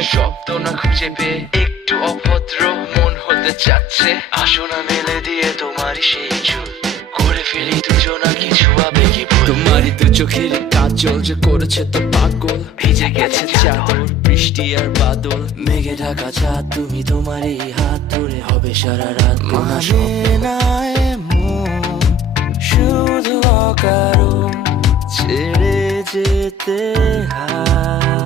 প্রেমের শব্দ না খুঁজে পেয়ে একটু অভদ্র মন হতে চাচ্ছে। আসো না মেলে দিয়ে তোমারই সেই চুল, করে ফেলি দুজনা কিছু আবেগী ভুল। তোমারই দু চোখের কাজল যে করেছে তো পাগল, ভিজে গেছে চাদর বৃষ্টি আর বাদল, মেঘে ঢাকা চাঁদ তুমি তোমার এই হাত ধরে হবে সারা রাত। মানে না এমন শুধু অকারণ ছেড়ে যেতে হয়।